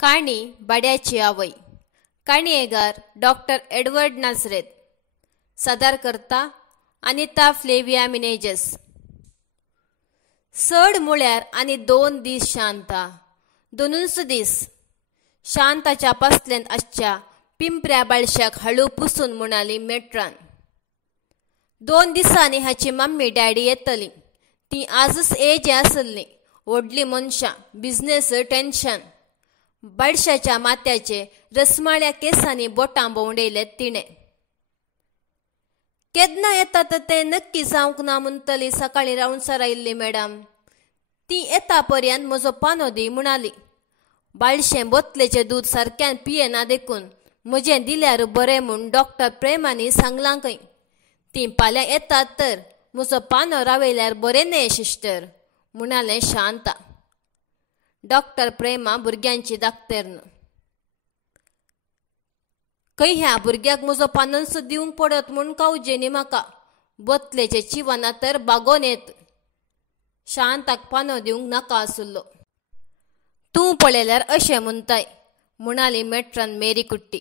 काणी बड्याची आवय. काणयेगार डॉक्टर एडवर्ड नाझरेथ. सादरकर्ता अनिता फ्लेविया मिनेजस. चड म्हळ्यार आनी 2 दीस शांता. दोनूच दीस शांताच्या पासलेंत आसच्या पिंपऱ्या बाळशाक हळू पुसून म्हणाली मेट्रान. 2 दिसांनी हाची मम्मी डॅडी येतली. ती आजच एज आसली. व्हडली मनशां, बिझनेस टेन्शन. बाळशाच्या माथ्याचे रसमाळ्या केसांनी बोटां भोंवडयलेत तिणें. केन्ना येतात तें नक्की जावंक ना म्हणटली सकाळीं रावणसर आयिल्ली मॅडम. ती येता पर्यंत म्हजो पानो दी म्हणाली. बाळशें बोतलेचें दूद सारक्यान पियेना देखून म्हजें दिल्यार बरें म्हूण डॉक्टर प्रेमानी सांगलांकय. ती फाल्यां येतात तर म्हजो पानो रावयल्यार बरें न्हय सिस्टर म्हणालें शांता. डॉक्टर प्रेमा भुरग्यांची दाखतेरन. खंय ह्या भुरग्याक म्हजो पानोच दिवंक पडत म्हूण कावजे न्ही म्हाका. बोतलेचे चिवना तर बागोन येत. शांताक पानो दिवंक नाका आसुल्लो. तूं पळयल्यार अशें म्हणटाय म्हणाली मेट्रान मेरी कुट्टी.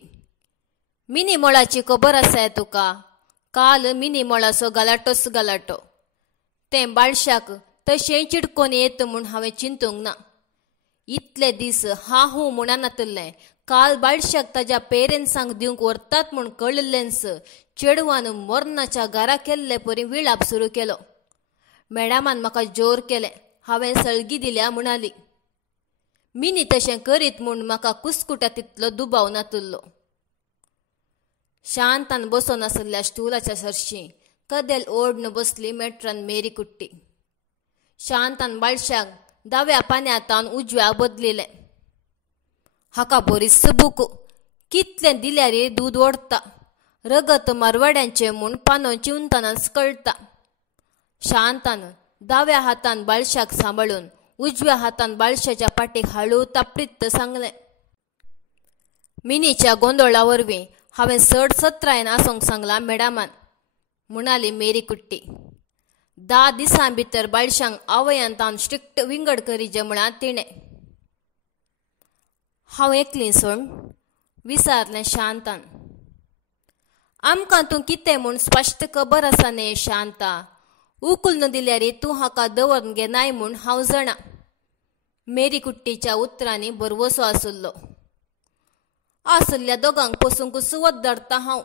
मिनी मोळाची खबर आसा तुका? काल मिनी मोळाचो गलाटो. तें बाळशाक तशें चिडकोन येत म्हूण हांवें चिंतूंक ना. इतले दीस हा हूं म्हणनातलें. काल बाळशाक ताच्या पेरेंट्सांक दिवंक व्हरतात म्हूण कळिल्लेंच चेडवान मोर्नाच्या घरा केल्ले परी विळाप सुरू केलो. मॅडमान म्हाका जोर केलें. हांवें सळगी दिल्या म्हणाली. मिनी तशें करीत म्हूण म्हाका कुस्कुटा तितलो दुबाव नातुल्लो. शांतान बसून आसल्या स्टुलाच्या सरशी कदेल ओडन बसली मेट्रान मेरी कुट्टी. शांतान बाळशाक दाव्या पान्यांतावन उजव्या बदलिलें. हाका बरीच भूक. कितलें दिल्यार दूद ओडटा. रगत मारवाड्यांचें म्हूण पानो चिवतानाच कळटा. शांतान दाव्या हातान बाळशाक सांबाळून उजव्या हातान बाळशाच्या पाटीक हाळू तापडीत सांगलें. मिनीच्या गोंदळा वरवीं हांवें चड सत्रायन आसोंक सांगलां मॅडमान म्हणाली मेरी कुट्टी. 10 दिसां भितर बाळशांक आवयांतावन स्ट्रिक्ट विंगड करीचे म्हळां तिणें. हांव एकलीं सोड विचारलें शांतान. आमकां तूं कितें म्हूण स्पश्ट खबर आसा न्ही शांता. उखलून दिल्यार तूं हाका दवरून घेनाय म्हूण हांव जाणा. मेरी कुट्टीच्या उतरांनी बरवसो आसुल्लो. आसल्या दोगांक पसूंक सुवत धरता हांव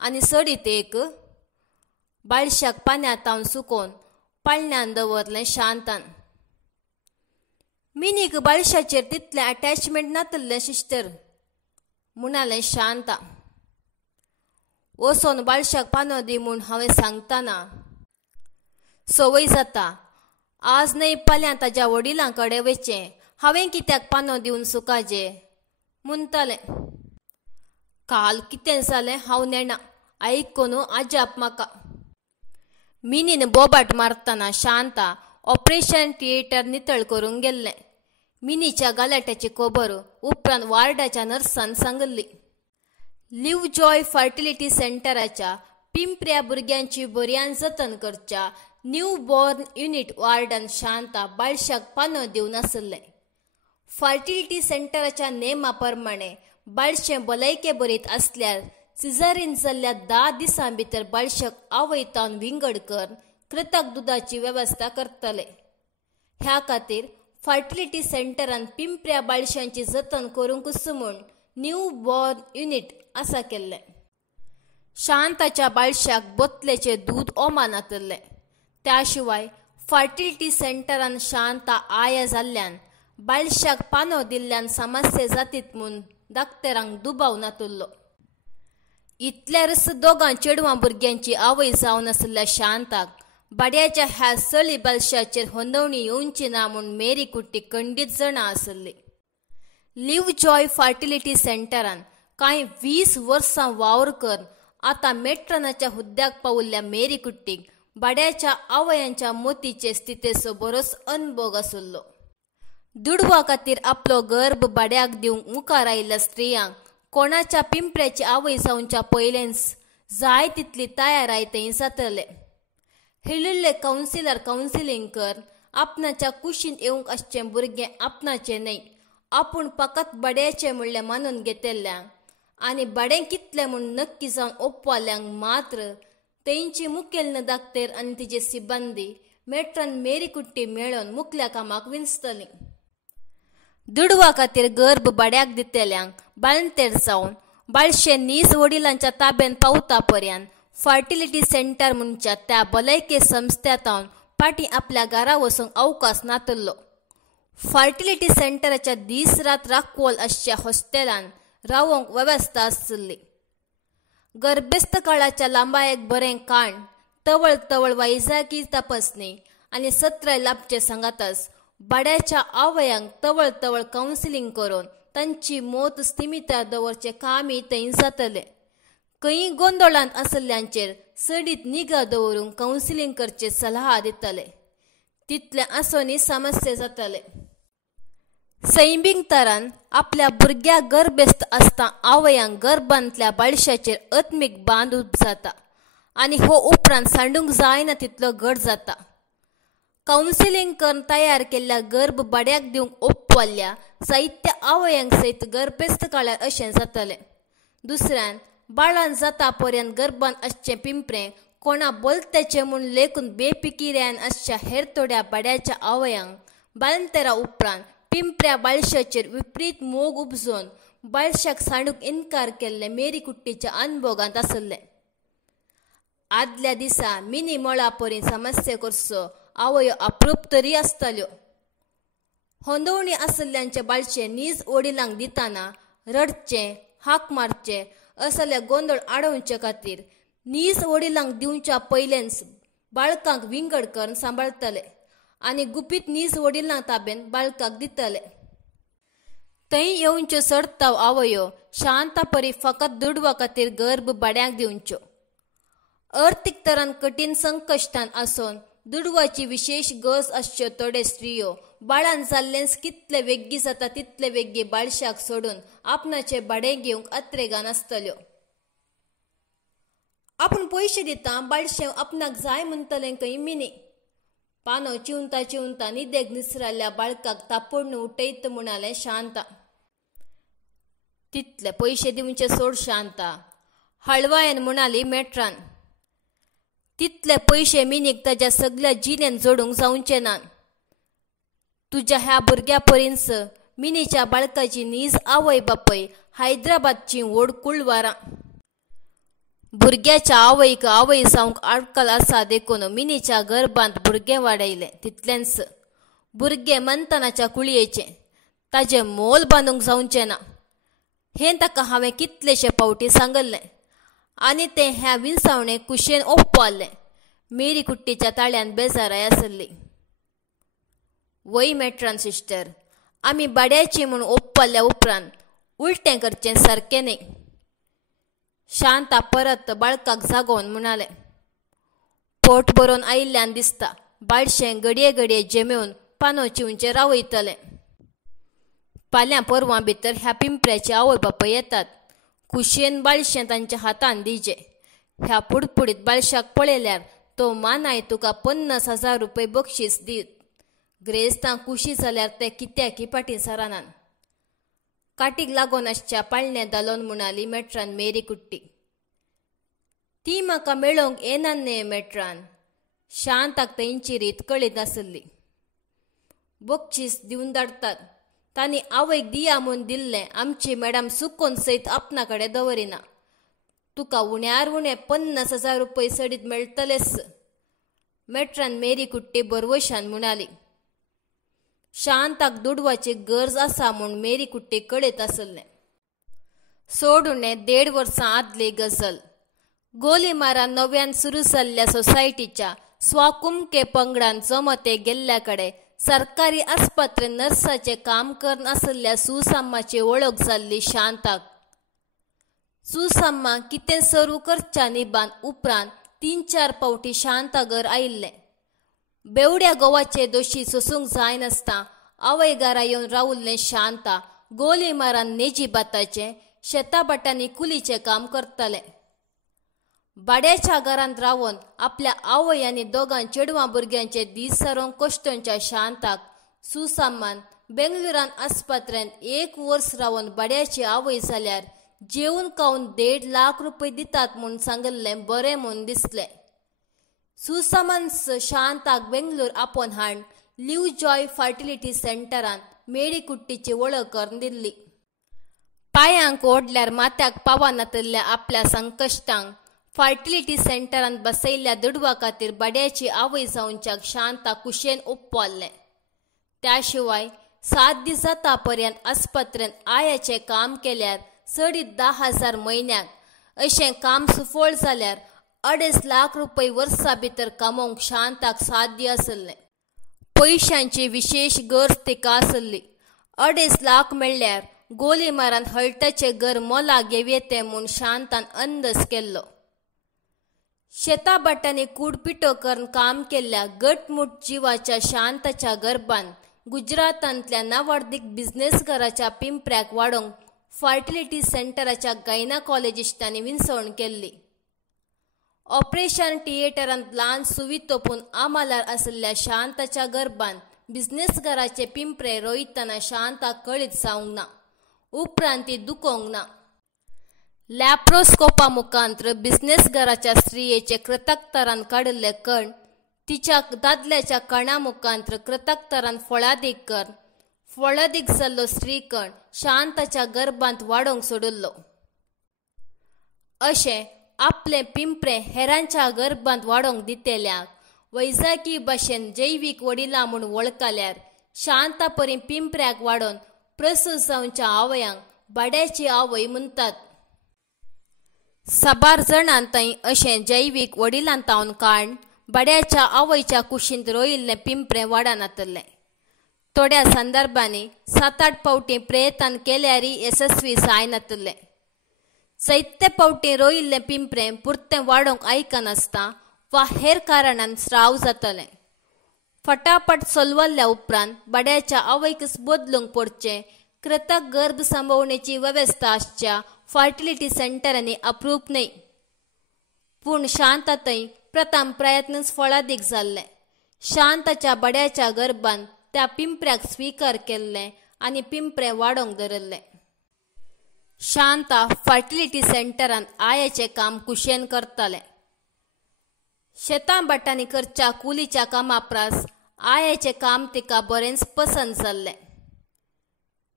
आनी सडीत एक. बाळशाक पान्यांतावन सुकोवन पाळण्यान दवरलें शांतान. मिनीक बाळशाचेर तितलें अटॅचमेंट नातलें सिस्टर म्हणालें शांता. वसोन बाळशाक पानो दी म्हूण हांवें सांगतना सवय जाता. आज न्हय फाल्यां ताच्या वडिलां कडेन वचचें. हांवें कित्याक पानो दिवन सुकाजें म्हणटालें. काल कितें जालें हांव नेणा. आयकून आजाप म्हाका. मिनीन बोबाट मारतना शांता ऑपरेशन थिएटर नितळ करूंक गेल्लें. मिनीच्या गलाट्याची खबर उपरांत वार्डाच्या नर्सान सांगली. लिव्ह जॉय फर्टिलिटी सेंटराच्या पिंपऱ्या भुरग्यांची बऱ्यान जतन करच्या न्यू बॉर्न युनिट वार्डान शांता बाळशाक पानो दिवन आसलें. फर्टिलिटी सेंटराच्या नेमा प्रमाणें बाळशें भलायके बरीत आसल्यार सिझरीन जाल्ल्या 10 दिसां भितर बाळशाक आवयतावन विंगड कर कृतक दुदाची वेवस्था करतले. ह्या खातीर फर्टिलिटी सेंटरान पिंपऱ्या बाळशांची जतन करूंकच म्हूण न्यू बॉर्न युनिट आसा केल्लें. शांताच्या बाळशाक बोतलेचें दूद ओमानातलें. त्या शिवाय फर्टिलिटी सेंटरान शांता आया जाल्ल्यान बाळशाक पानो दिल्ल्यान समस्या जातीत म्हूण दाक्तेरांक दुबाव नातुल्लो. इतल्यारच दोगां चेडवां भुरग्यांची आवय जावन आसल्या शांताक बड्याच्या ह्या चली बाळशाचेर होंदवणी येवची ना म्हूण मेरी कुट्टी खंडीत जाणा आसली. लिव्ह जॉय फर्टिलिटी सेंटरान कांय 20 वर्सां वावर कर आतां मेट्रनाच्या हुद्द्याक पावुल्ल्या मेरी कुट्टीक बड्याच्या आवयांच्या मोतीचे स्थितीचो बरोच अनुभव आसुल्लो. दुडवा खातीर आपलो गर्भ बड्याक दिवंक मुखार आयिल्ल्या स्त्रियांक कोणाच्या पिंपऱ्याची आवय जावच्या पयलेंच जाय तितली तयाराय थंय जातले. हिळिल्ले कावन्सिलिंग कर. आपणाच्या कुशीन येवंक आसचें भुरगें आपणाचें न्हय. आपूण फकत बड्याचे म्हणले मानून घेतल्ल्यांक आनी बडें कितलें म्हूण नक्की जावन ओपवाल्यांक मात्र तेंची मुखेल दाक्तेर आनी तिचे सिबंदी मेट्रान मेरी कुट्टी मेळोन मुखल्या कामाक विंचतलीं. दुडवा खातीर गर्भ बड्याक दितल्यांक बाळंतेर जावन बाळशे नीज वडिलांच्या ताब्यान पावता पर्यंत फर्टिलिटी सेंटर म्हणच्या त्या भलायके संस्थेंतावन पाटी आपल्या घरा वचूंक अवकाश नातल्लो. फर्टिलिटी सेंटराच्या दीस रात राखवल आसच्या हॉस्टेलान रावोंक वेवस्था आसली. गर्भस्थ काळाच्या लांबायेक बरें काण, तवळ तवळ वैजकी तपासणी आनी सत्र लाभचे सांगातच बड्याच्या आवयांक तवळ तवळ कावन्सिलींग करून तांची मोत स्थिमित दवरचे कामी थंय जातले. खंय गोंदळांत आसल्ल्यांचेर सडीत निगा दवरूंक कावन्सिलींग करचे सल्ला दितले. तितले आसोनी समस्या जातले. सैमीक तरान आपल्या भुरग्याक गर्भस्थ आसता आवयांक गर्भांतल्या बाळशाचेर आत्मीक बांद जाता आनी हो उपरांत सांडूंक जायना तितलो घट जाता. कावन्सिलींग करून तयार केल्ल्या गर्भ बड्याक दिवंक ओपवाल्ल्या साहित्य आवयांक सयत गर्भस्थ काळार अशें जातलें. दुसऱ्यान बाळान जाता पर्यंत गर्भान आसचें पिंपरें कोणा बोलतेचें म्हूण लेखून बेपिकिऱ्यान आसच्या हेर थोड्या बड्याच्या आवयांक बाळंतेरा उपरांत पिंपऱ्या बाळशाचेर विपरीत मोग उपजोवन बाळशाक सांडूंक इन्कार केल्ले मेरी कुट्टीच्या अनुभोगांत आसले. आदल्या दिसा मिनी मळा परी समस्या करचो आवयो अप्रूप तरी आसताल्यो. होंदवणी आसल्ल्यांचे बाळशे नीज वडिलांक दिताना रडचें, हाक मारचें असले गोंदळ आडोवचे खातीर नीज वडिलांक दिवच्या पयलेच बाळकांक विंगड करून सांबाळतले आनी गुपीत नीज वडिलांक ताब्यान बाळकाक दितले. थंय येवच्यो सडताव आवयो शांता परी फकत दुडवा खातीर गर्भ बड्याक दिवच्यो. अर्थीक तरान कठीण संकश्टान आसोन दुडवाची विशेष गरज आसच्यो थोडे स्त्रियो बाळान जाल्लेंच कितले वेग्गी जाता तितले वेग्गी बाळशाक सोडून आपणाचे बडें घेवंक आत्रेगान आसतल्यो. आपूण पयशे दिता बाळशें आपणाक जाय म्हणटलें खंय मिनी. पानो चिवंता चिवंता न्हिदेक निसराल्ल्या बाळकाक तापोडून उठयत म्हणालें शांता. तितले पयशे दिवचे सोड शांता, हळवायेन म्हणाली मेट्रान. तितले पयशे मिनीक ताच्या सगळ्या जिणेन जोडूंक जावचे नात. तुज्या ह्या भुरग्या परींस मिनीच्या बाळकाची नीज आवय बापय हैदराबादची व्हड कुळवारां. भुरग्याच्या आवयक आवय जावंक आडकल आसा देखून मिनीच्या गर्भांत भुरगें वाडयलें तितलेंच. भुरगें मंथनाच्या कुळयेचें, ताचें मोल बांदूंक जावचें ना हें ताका हांवें कितलेशे फावटी सांगल्लें आनी तें ह्या विंसावणें कुशेन ओपवाल्लें. मेरी कुट्टीच्या ताळ्यान बेजाराय आसली. वय मेट्रान सिस्टर, आमी बड्याची म्हूण ओपवाल्ल्या उपरांत उलटें करचें सारकें न्ही. शांता परत बाळकाक जागोवन म्हणालें. पोट भरून आयिल्ल्यान दिसता बाळशें घडये घडये जेमेवन पानो चिवचे रावयतलें. फाल्यां परवां भितर ह्या पिंपऱ्याचे आवय बापय येतात. कुशेन बाळशें तांच्या हातान दिजें. ह्या पुडपुडीत बाळशाक पळयल्यार तो मानाय तुका 50,000 रुपये बक्षीस दीत. ग्रेस्तां खुशी जाल्यार ते कित्याकी पाटी सरानान. काटीक लागून आसच्या पाळणें दालोन म्हणाली मेट्रान मेरी कुट्टी. ती म्हाका मेळोवंक येना न्ही मेट्रान. शांताक तेंची रीत कळीत आसली. बक्षीस दिवन धाडटात. तांणी आवयक दिया म्हूण दिल्लें आमची मॅडम सुकोवन सयत आपणा कडेन दवरिना. तुका उण्यार उणें 50,000 रुपये सडीत मेळटलेच. मेट्रान मेरी कुट्टी बरवशान म्हणाली. शांताक दुडवाची गरज आसा म्हूण मेरी कुट्टी कळीत आसलें. सोडुणें 1.5 वर्सां आदली गजल. गोलीमारा नव्यान सुरू जाल्ल्या सोसायटीच्या स्वाकुमके पंगडान जमते गेल्ल्या कडेन सरकारी आस्पत्रेन नर्साचें काम करन आसलेल्या सुसाम्माची वळख जाल्ली शांताक. सुसाम्मा कितें सरू करच्या निबान उपरांत 3-4 फावटी शांता घर आयिल्लें. बेवड्या गोवाचे दोशी सोसूंक जायनासता आवयगारा येवन रावुल्लें शांता गोली मारान नेजी बाताचें शेताबाटांनी कुलीचें काम करतालें. बाड्याच्या घरांत रावून आपल्या आवय आनी दोगां चेडवां भुरग्यांचे दीस सारोंक कश्टोवच्या शांताक सुसाम्मान बेंगळुरान आस्पत्र्यांत 1 वर्स रावन बड्याची आवय जाल्यार जेवून खावन 1.5 लाख रुपये दितात म्हूण सांगल्लें बरें म्हूण दिसलें. सुसामान शांताक बेंगळूर आपोवन हाड लिव्ह जॉय फर्टिलिटी सेंटरान मेडीकुट्टीची वळख करून दिल्ली. पांयांक ओडल्यार माथ्याक पावनातल्या आपल्या संकश्टांक फर्टिलिटी सेंटरान बसयल्ल्या दुडवा खातीर बड्याची आवय जावच्याक शांता कुशेन ओप्पावल्लें. त्या शिवाय 7 दीस जाता पर्यंत आस्पत्र्यांत आयाचें काम केल्यार 10,000 म्हयन्याक अशें काम सुफळ जाल्यार 2.5 लाख रुपये वर्सा भितर कमोवंक शांताक साध्य आसलें. पयशांची विशेष गरज तिका आसली. 2.5 लाख म्हणल्यार गोली मारून हळटाचें घर मोलाक येवं म्हूण शांतान अंदाज केल्लो. शेताबाटांनी कूडपिटो करून काम केल्ल्या गटमुट जिवाच्या शांताच्या गर्भान गुजरातांतल्या नावाडीक बिझनेसकाराच्या पिंपऱ्याक वाडोवंक फर्टिलिटी सेंटराच्या गायनाकॉलॉजिस्टांनी विंचवण केल्ली. ऑपरेशन थिएटरांत ल्हान सुवी तोपून आमालार आसलेल्या शांताच्या गर्भान बिझनेसकाराचे पिंपरे रोयतना शांताक कळीत जावंक ना. उपरांत ती दुखोवंक ना. लॅप्रोस्कोपा मुखांत्र बिझनेसकाराच्या स्त्रियेचे कृतकतरान काडिल्ले कण तिच्या दादल्याच्या कणा मुखांत्र कृतकतरान फळादीक कर फळादीक जाल्लो स्त्रीकण शांताच्या गर्भांत वाडोवंक सोडिल्लो. अशें आपले पिंपरे हेरांच्या गर्भांत वाडोवंक दितेल्याक वैजकी भाशेन जैवीक वडिलां म्हूण वळखल्यार शांता परी पिंपऱ्याक वाडोवन प्रसूत जावच्या आवयांक बड्याची आवय म्हणटात. साबार जाणांतय अशें जैवीक वडिलांतावन काण बड्याच्या आवयच्या कुशींत रोयिल्लें पिंपरे वाडनातलें. थोड्या संदर्भांनी 7-8 फावटी प्रयत्न केल्यारय यशस्वी जायनातलें. जायते फावटी रोयिल्लें पिंपरें पुरतें वाडोवंक आयकनासता वा हेर कारणान स्राव जातलें. फटाफट चलवल्ल्या उपरांत बड्याच्या आवयकच बदलूंक पडचें कृतक गर्भ सांबाळणेची वेवस्था आसच्या फर्टिलिटी सेंटरांनी अप्रूप न्हय. पूण शांतातय प्रथम प्रयत्नच फळादीक जाल्ले. शांताच्या बड्याच्या गर्भान त्या पिंपऱ्याक स्वीकार केल्लें आनी पिंपरे वाडोवंक धरल्लें. शांता फर्टिलिटी सेंटरांत आयाचें काम कुशेन करतालें. शेतां बाटांनी करच्या कुलीच्या कामा प्रास आयाचें काम तिका बरेंच पसंद जाल्लें.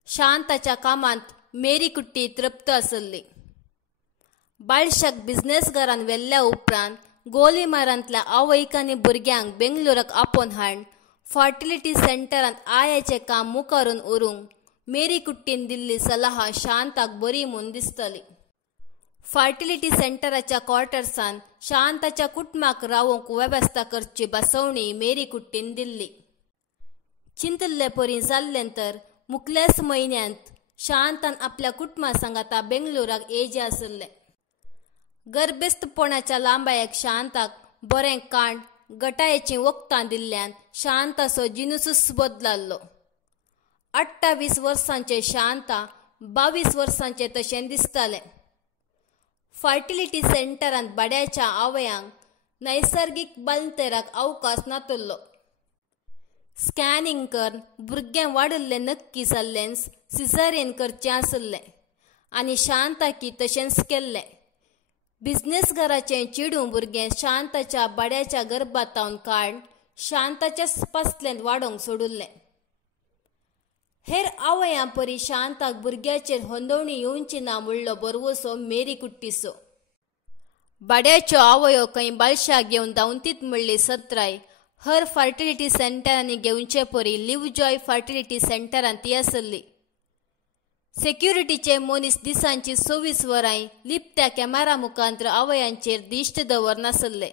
शांताच्या कामांत मेरीकुट्टी तृप्त आसली. बाळशाक बिझनेसकारान व्हेल्ल्या उपरांत गोलीमारांतल्या आवयक आनी भुरग्यांक बेंगळुराक आपोवन हाड फर्टिलिटी सेंटरांत आयाचें काम मुखारून उरूंक मेरीकुट्टीन दिल्ली सलाह शांताक बरी म्हूण दिसतली. फर्टिलिटी सेंटराच्या क्वॉर्टर्सान शांताच्या कुटुंबाक रावूंक वेवस्था करची बसवणी मेरीकुट्टीन दिल्ली. चिंतल्ले परी जाल्लें तर मुखल्याच म्हयन्यांत शांतान आपल्या कुटुंबा सांगाता बेंगळुराक येवचें आसलें. गर्भस्थपणाच्या लांबायेक शांताक बरें काण गटायेचीं वखदां दिल्ल्यान शांताचो जिनूसच बदललो. 28 वर्सांचे शांता 22 वर्सांचे तशें दिसतालें. फर्टिलिटी सेंटरांत बड्याच्या आवयांक नैसर्गिक बालंतेराक अवकाश नातल्लो. स्कॅनिंग करून भुरगें वाडिल्लें नक्की जाल्लें सिझेरियन करचें आसलें आनी शांताकी तशेंच केल्लें. बिझनेसकाराचें चिडूं भुरगें शांताच्या बड्याच्या गर्भातावन काड शांताच्याच पासलेंत वाडोवंक सोडिल्लें. हेर आवयां परी शांताक भुरग्याचेर होंदवणी येवची ना म्हणलो बरवसो मेरीकुट्टीचो. बड्याच्यो आवयो खंय बाळशाक घेवन धांवतीत म्हणली सत्राय हर फर्टिलिटी सेंटरांनी घेवचे परी लिव्ह जॉय फर्टिलिटी सेंटरांत ती आसली. सेक्युरिटीचे मनीस दिसांची 24 वरांय लिपत्या कॅमेरा मुखांत्र आवयांचेर दिश्ट दवरनासले.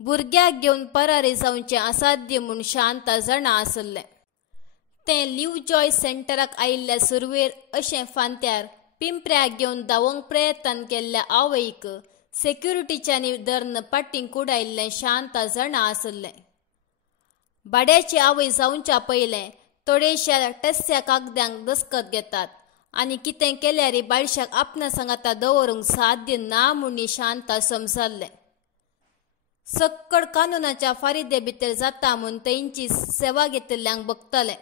भुरग्याक घेवन परारी जावचें असाध्य म्हूण शांता जाणा आसलें. तें लिव्ह जॉय सेंटराक आयिल्ल्या सुरवेर अशें फांत्यार पिंपऱ्याक घेवन धांवंक प्रयत्न केल्ल्या आवयक सेक्युरिटीच्यांनी धਰਨ पाटींक उडायिल्लें शांता जाणा आसलें. बड्याची आवय जावच्या पयलें थोडेशा टस्या कागद्यांक दस्खत घेतात आनी कितें केल्यार बाळशाक आपणा सांगाता दवरूंक साध्य ना म्हूण शांता समजल्लें. सक्कड कानुनाच्या फारिदे भितर जाता म्हूण तेंची सेवा घेतिल्ल्यांक बगतलें.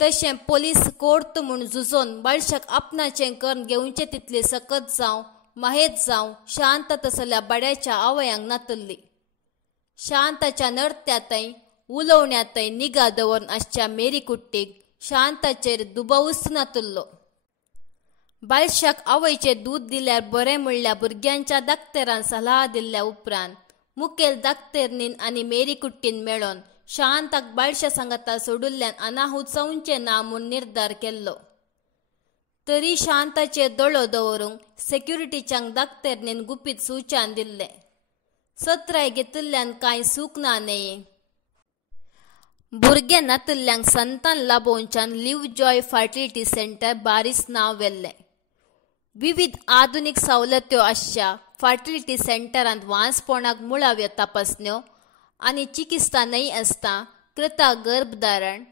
तशें पोलीस कोर्ट म्हूण झुजोन बाळशाक आपणाचें कर्ण घेवचें तितली सकत जावं माहेत जावं शांत तसल्या बड्याच्या आवयांक नातल्ली. शांताच्या नर्त्यातय उलोवण्यातय निगा दवरून आसच्या मेरी कुट्टीक शांताचेर दुबावूच नातल्लो. बाळशाक आवयचे दूद दिल्यार बरें म्हणल्या भुरग्यांच्या दाक्तेरान सल्ला दिल्ल्या उपरांत मुखेल दाक्तेरनीन आनी मेरी कुट्टीन मेळोन शांताक बाळशा सांगाता सोडुल्ल्यान अनाहूत जावचें ना म्हूण निर्धार केल्लो. तरी शांताचेर दोळो दवरूंक सेक्युरिटीच्यांक दाक्तेरनीन गुपीत सुचान दिल्लें. सत्राय घेतिल्ल्यान कांय सूख ना न्ही. भुरगे नातिल्ल्यांक संतान लाबोवच्यान लिव्ह जॉय फर्टिलिटी सेंटर बारीस नांव वेल्लें. विविध आधुनीक सवलत्यो आसच्या फर्टिलिटी सेंटरांत वांसपणाक मुळाव्यो तपासण्यो आनी चिकित्सानय आसता. कृताक गर्भधारण,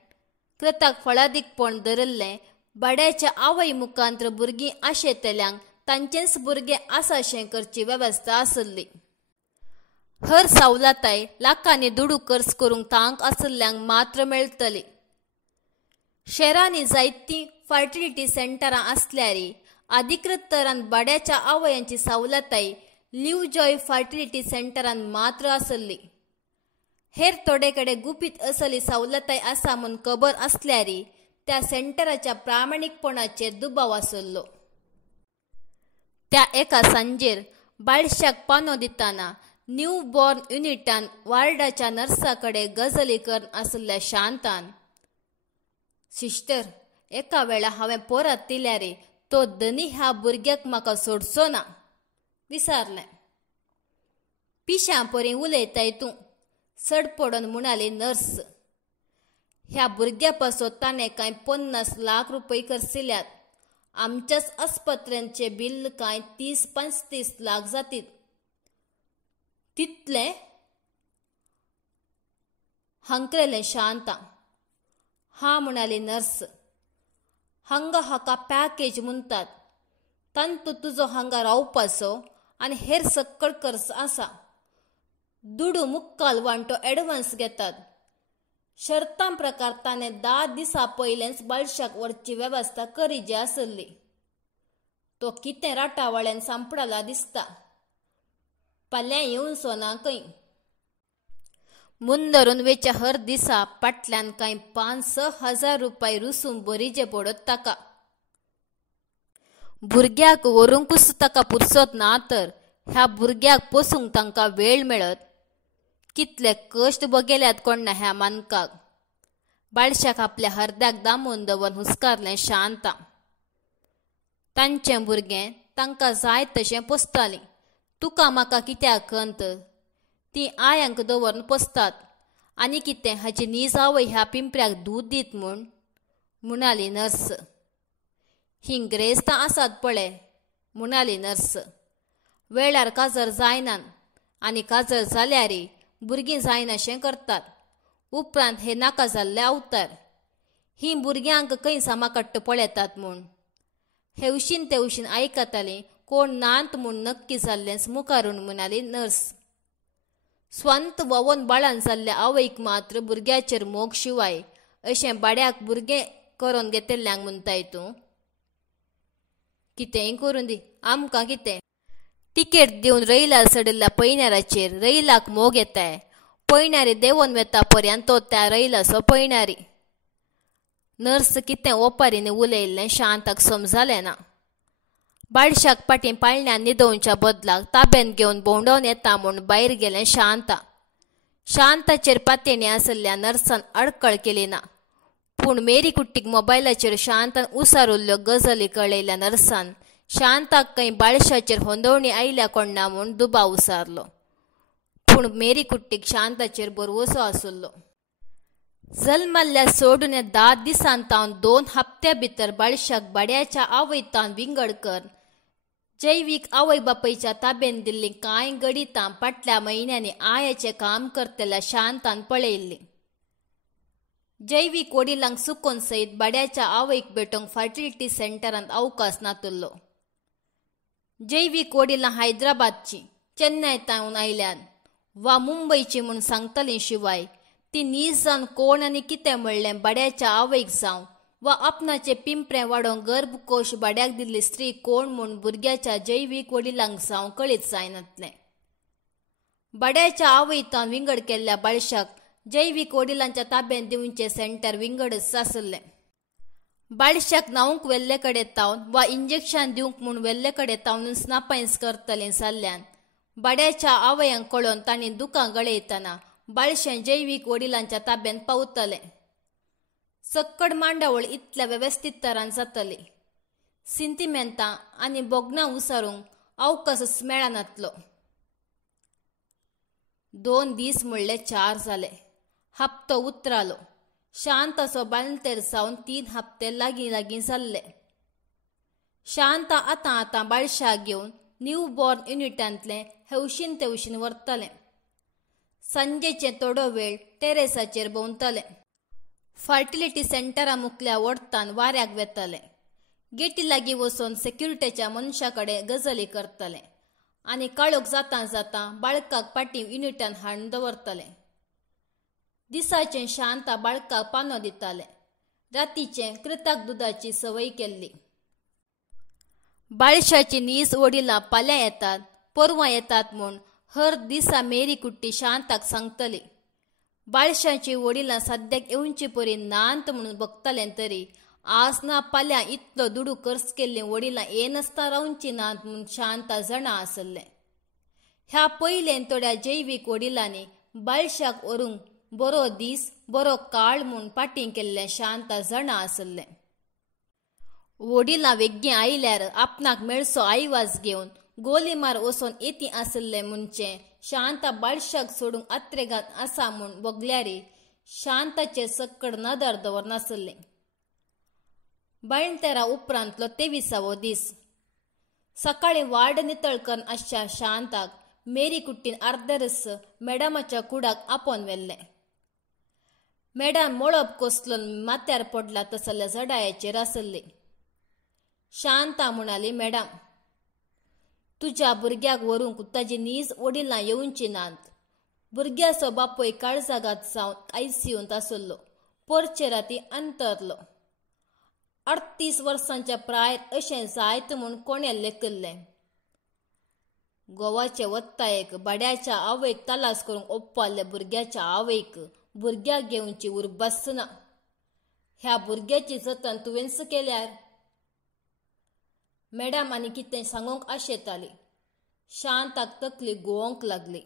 कृताक फळादीकपण धरिल्लें बड्याच्या आवय मुखांत्र भुरगीं आशेतल्यांक तांचेच भुरगे आसाशें करची वेवस्था आसली. हर सवलताय लाखांनी दुडू खर्च करूंक तांक आसल्ल्यांक मात्र मेळटली. शहरांनी जायतीं फर्टिलिटी सेंटरां आसल्यारी अधिकृत तरान बड्याच्या आवयांची सवलताय लिव्ह जॉय फर्टिलिटी सेंटरान मात्र आसली. हेर थोडे कडेन गुपीत असली सवलताय आसा म्हूण खबर आसल्यारी त्या सेंटराच्या प्रामाणीकपणाचेर दुबाव आसलो. त्या एका सांजेर बाळशाक पानो दिताना न्यू बॉर्न युनिटान वार्डाच्या नर्सा कडेन गजाली करून आसल्या शांतान, सिस्टर, एका वेळा हांवें परत दिल्यारे तो धनी ह्या भुरग्याक म्हाका सोडचो ना विचारलें. पिश्यां परी उलयताय तूं, चड पडोन म्हणाली नर्स. ह्या भुरग्या पासो ताणें कांय 50 लाख रुपये खर्चिल्यात. आमच्याच आस्पत्र्यांचे बिल्ल कांय 30-35 लाख जातीत. तितले हांकलेलें शांता. हा म्हणाली नर्स. हांगा हाका पॅकेज म्हणटात. तांतू तुजो हांगा रावपाचो आनी हेर सक्कळ खर्च आसा. दुडू मुक्काल वांटो एडवान्स घेतात. शर्तां प्रकार ताणें 10 दिसां पयलेंच बाळशाक व्हरची वेवस्था करीची आसली. तो कितें राटावळ्यान सांपडला दिसता. फाल्यां येवचो ना खंय. मुंदरून वेच्या हर दिसा फाटल्यान कांय 5-6 हजार रुपये रुसून भरीचे पडत ताका. भुरग्याक व्हरूंकूच ताका पुरसत ना तर ह्या भुरग्याक पोसूंक तांकां वेळ मेळत. कितले कश्ट बगेल्यात कोण्णा ह्या मानकाक. बाळशाक आपल्या हरद्याक दामून दवरून हुस्कारलें शांता. तांचें भुरगें तांकां जाय तशें पोसतालीं. तुका म्हाका कित्याक खंत, ती आयांक दवरून पोसतात. आनी कितें हाची नीज आवय ह्या पिंपऱ्याक दूद दीत म्हणाली नर्स. हिंग गिरेस्तां आसात पळय म्हणाली नर्स. वेळार काजर जायनान आनी काजर जाल्यारी भुरगीं जायनाशें करतात. उपरांत हे नाका जाल्ले अवतार. ही भुरग्यांक खंय सामाकट्ट पळयतात म्हूण. हेवशीन तेवशीन आयकतालीं कोण नांत म्हूण नक्की जाल्लेंच मुखारून म्हणाली नर्स. स्वंत वोवोन बाळान जाल्ल्या आवयक मात्र भुरग्याचेर मोग शिवाय अशें बाड्याक भुरगें करून घेतिल्ल्यांक म्हणटाय तूं. कितेंय करून दी, आमकां कितें. तिकेट दिवन रैलार चडिल्ल्या पैण्याराचेर रैलाक मोग येताय. पैणारी देंवोन वेता पर्यंत तो त्या रैलाचो पैणारी. नर्स कितें ओपारीने उलयल्लें शांताक समजलें ना. बाळशाक पाटी पाळण्यान न्हिदोवच्या बदलाक ताब्यान घेवन भोंवडोवन येता म्हूण भायर गेलें शांता. शांताचेर पातेणी आसल्या नर्सान आडखळ केली ना. पूण मेरी कुट्टीक मोबायलाचेर शांतान उसारुल्ल्यो गजाली कळयल्या नर्सान शांताक खंय बाळशाचेर होंदवणी आयल्या कोण्णा म्हूण दुबाव उसारलो. पूण मेरी कुट्टीक शांताचेर भरवोसो आसलो. जल्माल्ल्या सोडून 10 दिसांतावन 2 हप्त्या भितर बाळशाक बड्याच्या आवयतान विंगडकर जैवीक आवय बापयच्या ताब्यान दिल्ली कांय गडितां फाटल्या म्हयन्यांनी आयाचें काम करतल्या शांतान पळयल्ली. जैवीक वडिलांक सुकोवन सयत बड्याच्या आवयक भेटोवंक फर्टिलिटी सेंटरांत अवकाश नातलो. जैवीक वडिलां हैदराबादची, चेन्नयतावन आयल्यान वा मुंबयची म्हूण सांगतलीं शिवाय ती नीज जावन कोण आनी कितें म्हणलें बड्याच्या आवयक जावं वा आपणाचे पिंपरे वाडोवंक गर्भकोश बड्याक दिल्ली स्त्री कोण म्हूण भुरग्याच्या जैवीक वडिलांक साव कळीत जायनातलें. बड्याच्या आवयतान विंगड केल्ल्या बाळशाक जैवीक वडिलांच्या ताब्यांत दिवचे सेंटर विंगडच आसले. बाळशाक न्हावूंक वेल्ले कडेन तावन वा इंजेक्शन दिवंक म्हूण वेल्ले कडेन तावनूच नापायस करतलें जाल्ल्यान बड्याच्या आवयांक कळोवन तांणी दुकां गळयतना बाळशें जैवीक वडिलांच्या ताब्यांत पावतलें. सक्कड मांडावळ इतल्या वेवस्थीत तरान जातली. सिंतिमेंतां आनी बोगनां उसारूंक अवकाशच मेळनातलो. 2 दीस म्हणले 4 जाले. हप्तो उतरालो. शांत असो बाळंतेर जावन 3 हप्ते लागीं जाल्ले. शांत आतां बाळशाक घेवन न्यू बॉर्न युनिटांतले हेवशीन तेवशीन व्हरतलें. सांजेचे थोडो वेळ टेरेसाचेर भोंवतलें. फर्टिलिटी सेंटरा मुखल्या वोडतान वाऱ्याक वेतलें. गेटी लागीं वचून सेक्युरिटीच्या मनशा कडेन गजाली करतलें आनी काळोख जाता बाळकाक पाटी युनिटान हाडून दवरतलें. दिसाचें शांत बाळकाक पानो दितालें. रातीचें कृतक दुदाची सवय केल्ली. बाळशाची नीज वडिलां फाल्यां येतात परवां येतात म्हूण हर दिसा मेरी कुट्टी शांताक सांगतली. बाळशाची वडिलां सद्याक येवची परी नांत म्हणून बगतलें तरी आज ना फाल्यां इतलो दुडू खर्च केल्लीं वडिलां येनासता रावची नात म्हूण शांत जाणा आसलें. ह्या पयलें थोड्या जैवीक वडिलांनी बाळशाक व्हरूंक बरो दीस बरो काळ म्हूण पाटी केल्लें शांत जाणा आसलें. वडिलां वेग्गीं आयल्यार आपणाक मेळसो आयवाज घेवन गोलीमार वचोन येती आसलें म्हणचें शांत बाळशाक सोडूंक आत्रेगांत आसा म्हूण बगल्यारी शांताचेर सक्कड नदर दवरनासलें. बाळंतेरा उपरांतलो 23वो दीस. सकाळीं वाड नितळ करून आसच्या शांताक मेरी कुट्टीन अर्देरस मॅडमाच्या कुडाक आपोवन व्हेल्लें. मॅडम मळब कोसलून माथ्यार पडला तसल्या जडायाचेर आसली. शांता म्हणाली, मॅडम, तुज्या भुरग्याक व्हरूंक ताजी नीज वडिलां येवची नात. भुरग्याचो बापूय काळजागात जावन ICUंत आसलो. पोरचे राती अंतरलो. 38 वर्सांच्या प्रायर अशें जायत म्हूण कोणें लेखिल्लें. गोवाचे वत्तायेक बड्याच्या आवयक तलास करूंक ओप्पाल्ल्या भुरग्याच्या आवयक भुरग्याक घेवची उर्बस ना. ह्या भुरग्याची जतन तुवेंच केल्यार? मॅडम आनी कितें सांगूंक आशेताली. शांताक तकली घुंवोंक लागली.